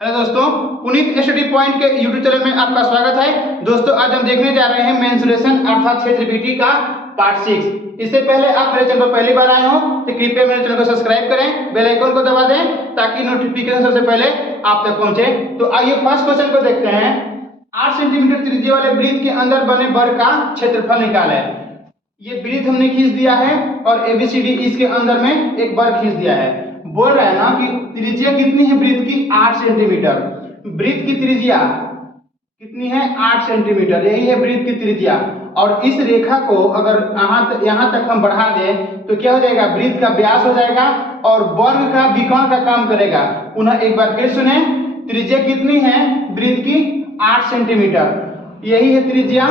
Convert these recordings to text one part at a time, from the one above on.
Hello दोस्तों, Puneet study point के YouTube channel में आपका स्वागत है। दोस्तों, आज हम देखने जा रहे हैं मेंसुरेशन अर्थात क्षेत्र बीटी का पार्ट 6। इससे पहले आप मेरे चैनल पर पहली बार आए हो तो कृपया मेरे चैनल को सब्सक्राइब करें, बेल आइकन को दबा दें ताकि नोटिफिकेशन सबसे पहले आप तक पहुंचे। तो आइए फर्स्ट क्वेश्चन को देखते हैं। 8 सेंटीमीटर त्रिज्या वाले वृत्त के अंदर बने वर्ग का क्षेत्रफल निकालें। ये वृत्त हमने खींच दिया है और एबीसीडी इसके अंदर में एक वर्ग खींच दिया है। बोल रहा है ना कि त्रिज्या कितनी है वृत्त की, 8 सेंटीमीटर। वृत्त की त्रिज्या कितनी है, 8 सेंटीमीटर, यही है वृत्त की त्रिज्या। और इस रेखा को अगर यहाँ तक हम बढ़ा दें तो क्या हो जाएगा, वृत्त का व्यास हो जाएगा और वर्ग का विकर्ण का काम करेगा। पुनः एक बार फिर सुने, त्रिज्या कितनी है वृत्त की, 8 सेंटीमीटर, यही है त्रिज्या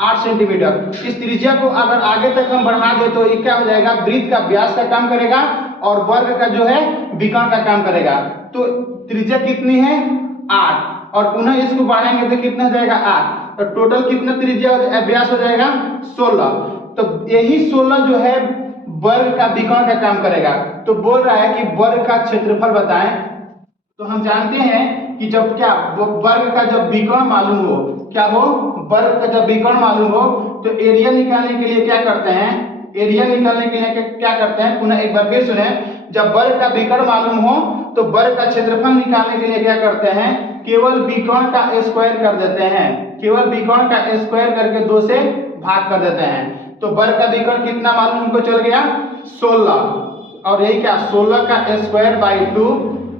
8 सेंटीमीटर। इस त्रिज्या को अगर आगे तक हम बढ़ा दे तो ये क्या हो जाएगा, वृत्त का व्यास का काम करेगा और वर्ग का जो है विकर्ण का काम करेगा। तो त्रिज्या कितनी है, 8, और पुनः इसको बढ़ाएंगे तो कितना हो जाएगा, 8। तो टोटल कितना त्रिज्या व्यास हो जाएगा, 16। तो यही 16 जो है वर्ग का विकर्ण का काम करेगा। तो बोल रहा है कि वर्ग का क्षेत्रफल बताएं। तो हम जानते हैं कि जब क्या वर्ग का जब विकर्ण मालूम हो, क्या हो, वर्ग का जब विकर्ण मालूम हो तो एरिया निकालने के लिए क्या करते हैं, एरिया निकालने के लिए क्या करते हैं, पुनः एक बार फिर सुने, जब वर्ग का विकर्ण मालूम हो तो वर्ग का क्षेत्रफल निकालने के लिए क्या करते हैं, केवल विकर्ण का स्क्वायर कर देते हैं, केवल विकर्ण का स्क्वायर करके 2 से भाग कर देते हैं। तो वर्ग का विकर्ण कितना मालूम हमको चल गया, 16, और यही क्या 16 का स्क्वायर बाई 2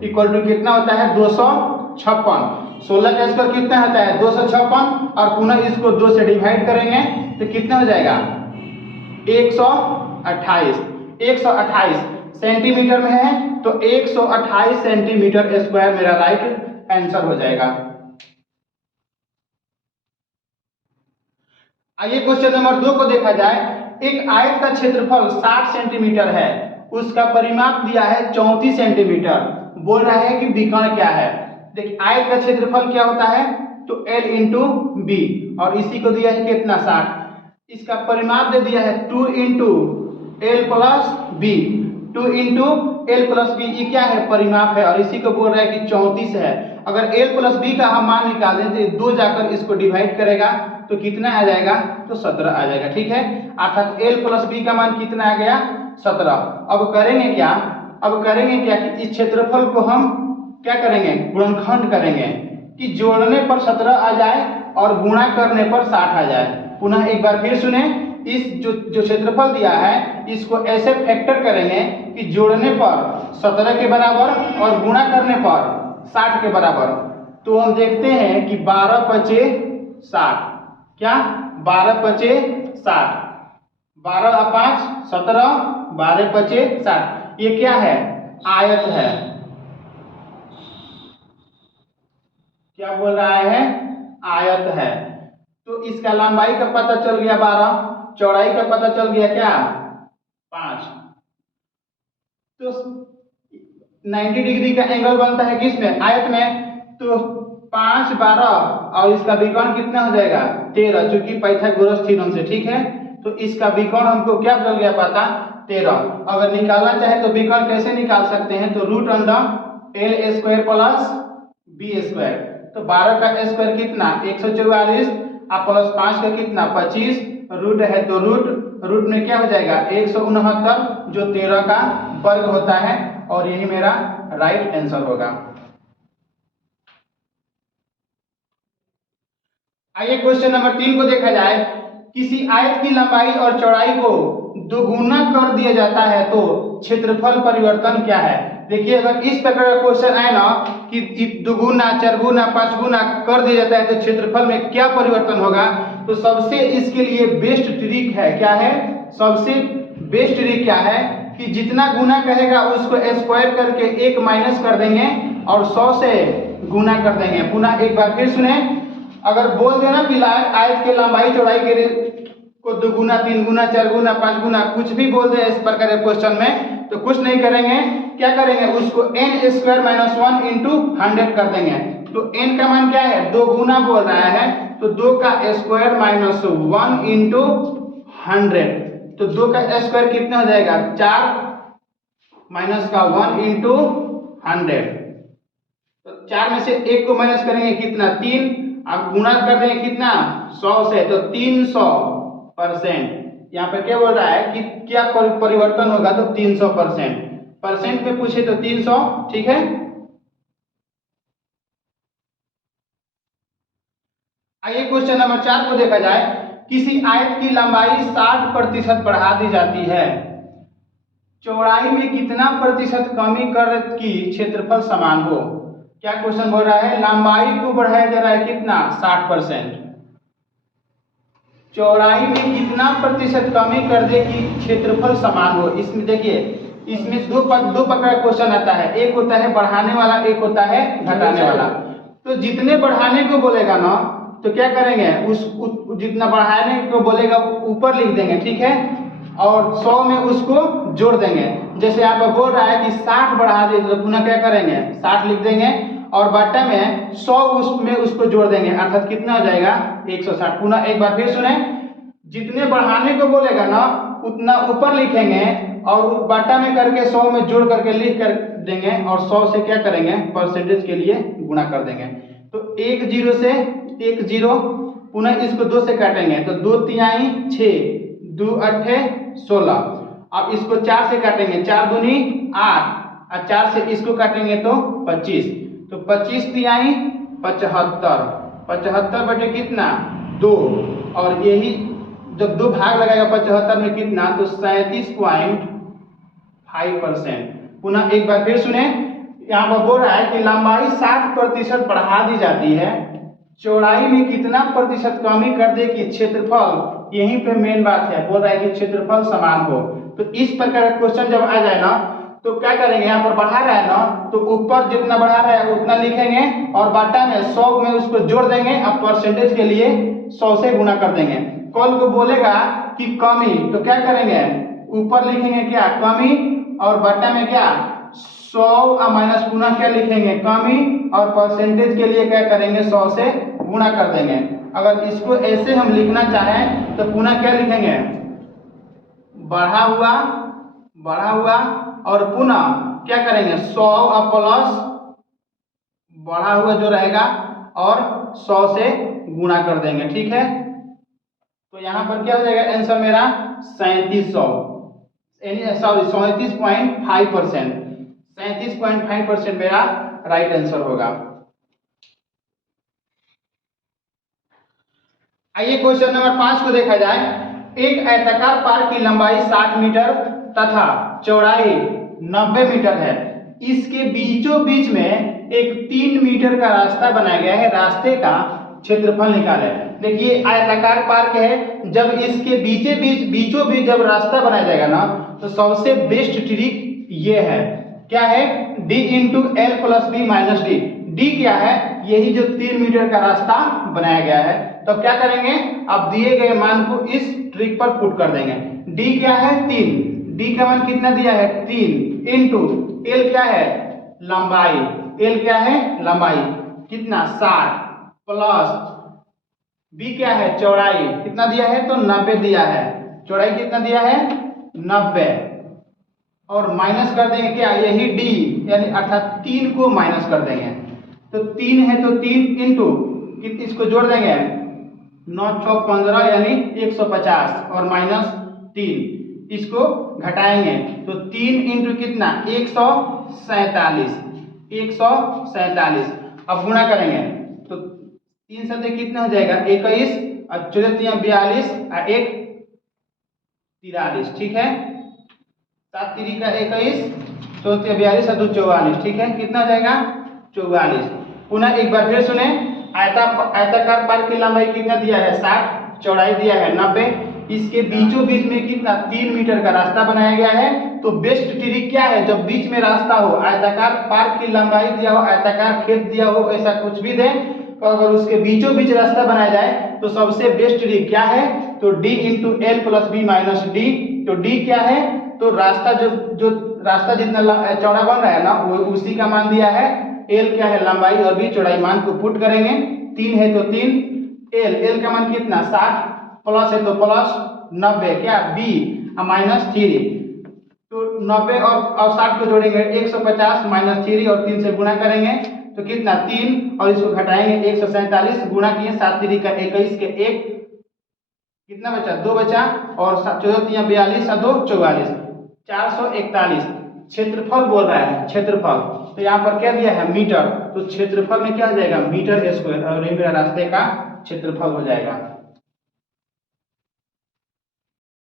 इक्वल टू कितना होता है, 256। 16 का स्क्वायर कितना होता है, 256, और पुनः इसको 2 से डिवाइड करेंगे तो कितना हो जाएगा, 128। 128 सेंटीमीटर में है तो 128 सेंटीमीटर स्क्वायर मेरा राइट आंसर हो जाएगा। आइए क्वेश्चन नंबर 2 को देखा जाए। एक आयत का क्षेत्रफल 60 सेंटीमीटर है, उसका परिमाप दिया है 34 सेंटीमीटर। बोल रहा है कि विकर्ण क्या है। देखिए आयत का क्षेत्रफल क्या होता है, तो L इंटू बी, और इसी को दिया है कितना, 60। इसका परिमाप दे दिया है 2 into L plus B, 2 into L plus B, ये क्या है, परिमाप है, और इसी को बोल रहा है कि 34 है। अगर एल प्लस बी का हम मान निकाल दें तो 2 जाकर इसको डिवाइड करेगा तो कितना आ जाएगा, तो 17 आ जाएगा। ठीक है, अर्थात एल प्लस बी का मान कितना आ गया, 17। अब करेंगे क्या, अब करेंगे क्या कि इस क्षेत्रफल को हम क्या करेंगे, गुणनखंड करेंगे कि जोड़ने पर 17 आ जाए और गुणा करने पर 60 आ जाए। पुनः एक बार फिर सुने, इस जो क्षेत्रफल दिया है इसको ऐसे फैक्टर करेंगे कि जोड़ने पर 17 के बराबर और गुणा करने पर 60 के बराबर। तो हम देखते हैं कि 12 पचे 60, क्या 12 पचे 60, 12 और 5 17, 12 पचे 60, ये क्या है, आयत है। क्या बोल रहा है, आयत है। तो इसका लंबाई का पता चल गया 12, चौड़ाई का पता चल गया क्या, 5। तो 90 डिग्री का एंगल बनता है किसमें, आयत में। तो 5 12 और इसका विकर्ण कितना हो जाएगा, 13, चूंकि पाइथागोरस थ्योरम से। ठीक है, तो इसका विकर्ण हमको क्या चल गया पता, 13। अगर निकालना चाहे तो विकर्ण कैसे निकाल सकते हैं, तो root under L square plus B square. तो 12 का स्क्वायर कितना, 144, और प्लस 5 का कितना, 25, रूट है तो रूट में क्या हो जाएगा, 169, जो 13 का वर्ग होता है, और यही मेरा राइट आंसर होगा। आइए क्वेश्चन नंबर 3 को देखा जाए। किसी आयत की लंबाई और चौड़ाई को दोगुना कर दिया जाता है तो क्षेत्रफल परिवर्तन क्या है। देखिए अगर इस प्रकार का क्वेश्चन आए ना कि दुगुना 4 गुना 5 गुना कर दिया जाता है तो क्षेत्रफल में क्या परिवर्तन होगा, तो सबसे इसके लिए बेस्ट ट्रिक है, क्या है, सबसे बेस्ट ट्रिक क्या है कि जितना गुना कहेगा उसको स्क्वायर करके 1 माइनस कर देंगे और 100 से गुना कर देंगे। पुनः एक बार फिर सुने, अगर बोल देना कि आयत के लंबाई चौड़ाई के को 2 गुना 3 गुना 4 गुना 5 गुना कुछ भी बोल दे इस प्रकार के क्वेश्चन में, तो कुछ नहीं करेंगे, क्या करेंगे, उसको n स्क्वायर माइनस 1 इंटू 100 कर देंगे। तो n का मान क्या है, 2 गुना बोल रहा है, तो 2 का स्क्वायर माइनस 1 इंटू 100, तो 2 का स्क्वायर कितना हो जाएगा, 4 माइनस का 1 इंटू 100, 4 में से 1 को माइनस करेंगे कितना 3, अब गुणा कर देंगे कितना 100 से, तो 300%। यहाँ पे क्या बोल रहा है कि क्या परिवर्तन होगा, तो 300%। परसेंट में पूछे तो 300, ठीक है। आइए क्वेश्चन नंबर 4 को देखा जाए। किसी आयत की लंबाई 60% बढ़ा दी जाती है, चौड़ाई में कितना प्रतिशत कमी कर कि क्षेत्रफल समान हो। क्या क्वेश्चन बोल रहा है, लंबाई को बढ़ाया जा रहा है कितना 60%, चौड़ाई में कितना प्रतिशत कमी कर दे कि क्षेत्रफल समान हो। इसमें देखिए, इसमें दो प्रकार का क्वेश्चन आता है, एक होता है बढ़ाने वाला, एक होता है घटाने वाला। तो जितने बढ़ाने को बोलेगा ना, तो क्या करेंगे, जितना बढ़ाने को बोलेगा ऊपर लिख देंगे, ठीक है, और 100 में उसको जोड़ देंगे। जैसे यहाँ पर बोल रहा है कि 60 बढ़ा दे, तो पुनः क्या करेंगे 60 लिख देंगे और बट्टा में 100 उसमें उसको जोड़ देंगे, अर्थात कितना हो जाएगा 160। पुनः एक बार फिर सुने, जितने बढ़ाने को बोलेगा ना उतना ऊपर लिखेंगे और बट्टा में करके 100 में जोड़ करके लिख कर देंगे और 100 से क्या करेंगे परसेंटेज के लिए गुणा कर देंगे। तो 1 0 से 1 0, पुनः इसको 2 से काटेंगे तो 2 तिहाई 6, 2 8 16। अब इसको 4 से काटेंगे, 4 दूनी 8 और 4 से इसको काटेंगे तो 25, तो 25 तिहाई 75, 75 बटे कितना 2, और यही जब 2 भाग लगाएगा 75 में कितना, तो 37.5%। पुनः एक बार फिर सुने, यहाँ पर बोल रहा है कि लंबाई 60% बढ़ा दी जाती है, चौड़ाई में कितना प्रतिशत कमी कर दे कि क्षेत्रफल, यहीं पे मेन बात है, बोल रहा है कि क्षेत्रफल समान हो। तो इस प्रकार का क्वेश्चन जब आ जाए ना, तो क्या करेंगे, यहाँ पर बढ़ा रहा है ना, तो ऊपर जितना बढ़ा रहा है उतना लिखेंगे और बट्टा में 100 में उसको जोड़ देंगे, अब परसेंटेज के लिए 100 से गुणा कर देंगे। कल को बोलेगा कि कमी, तो क्या करेंगे, ऊपर लिखेंगे क्या कमी और बट्टा में क्या 100 माइनस पुनः क्या लिखेंगे कमी, और परसेंटेज के लिए क्या करेंगे 100 से गुणा कर देंगे। अगर इसको ऐसे हम लिखना चाहें तो पुनः क्या लिखेंगे बढ़ा हुआ और पुनः क्या करेंगे 100 और प्लस बढ़ा हुआ जो रहेगा और 100 से गुणा कर देंगे, ठीक है। तो यहाँ पर क्या हो जाएगा आंसर मेरा 37.5%, 37.5% मेरा राइट आंसर होगा। आइए क्वेश्चन नंबर 5 को देखा जाए। एक आयताकार पार्क की लंबाई 60 मीटर तथा चौड़ाई 90 मीटर है, इसके बीचों बीच में एक 3 मीटर का रास्ता बनाया गया है, रास्ते का क्षेत्रफल निकालें। देखिए आयताकार पार्क है, जब इसके बीचों बीच जब रास्ता बनाया जाएगा ना, तो सबसे बेस्ट ट्रिक ये है, क्या है d into L plus B minus D. D क्या है, यही जो 3 मीटर का रास्ता बनाया गया है। तो क्या करेंगे, अब दिए गए मान को इस ट्रिक पर पुट कर देंगे। डी क्या है 3, डी का मान कितना दिया है 3, इंटू एल क्या है लंबाई, एल क्या है लंबाई कितना 60, प्लस बी क्या है चौड़ाई कितना दिया है, तो 90 दिया है, चौड़ाई कितना दिया है 90, और माइनस कर देंगे क्या यही डी, यानी अर्थात 3 को माइनस कर देंगे। तो 3 है तो 3 इंटू कितनी, इसको जोड़ देंगे 9 6 15 यानी 150 और माइनस 3, इसको घटाएंगे तो 3 इंटू कितना 147, 147। अब गुणा करेंगे तो 3 से कितना हो जाएगा 21 और 42 और 1 43, ठीक है, 7 3 का 21, 4 42 और 2 44, ठीक है, कितना हो जाएगा 44। पुनः एक बार फिर सुने, आयताकार पार्क की लंबाई कितना दिया है 60, चौड़ाई दिया है 90, इसके बीचों बीच में कितना 3 मीटर का रास्ता बनाया गया है। तो बेस्ट ट्रिक क्या है, जब बीच में रास्ता हो, आयताकार पार्क की लंबाई दिया हो, आयताकार खेत दिया हो, ऐसा कुछ भी दे, तो अगर उसके बीचों बीच रास्ता बनाया जाए तो सबसे बेस्ट ट्रिक क्या है, तो d into L plus B minus D. तो d क्या है, तो रास्ता जो रास्ता जितना चौड़ा बन रहा है ना, वो उसी का मान दिया है, एल क्या है लंबाई और बी चौड़ाई, मान को पुट करेंगे, 3 है तो 3, एल का मान कितना 60, प्लस है तो प्लस 90 क्या बी माइनस 3, तो 90 और 60 को जोड़ेंगे 150 माइनस 3 और 3 से गुणा करेंगे तो कितना 3 और इसको घटाएंगे 147 गुणा किए 7 3 का 21 के 1 कितना बचा 2 बचा और 14 3 42 और 2 44 441 क्षेत्रफल बोल रहा है क्षेत्रफल। तो यहाँ पर क्या दिया है मीटर, तो क्षेत्रफल में क्या हो जाएगा मीटर स्क्वायर और ये मेरा रास्ते का क्षेत्रफल हो जाएगा।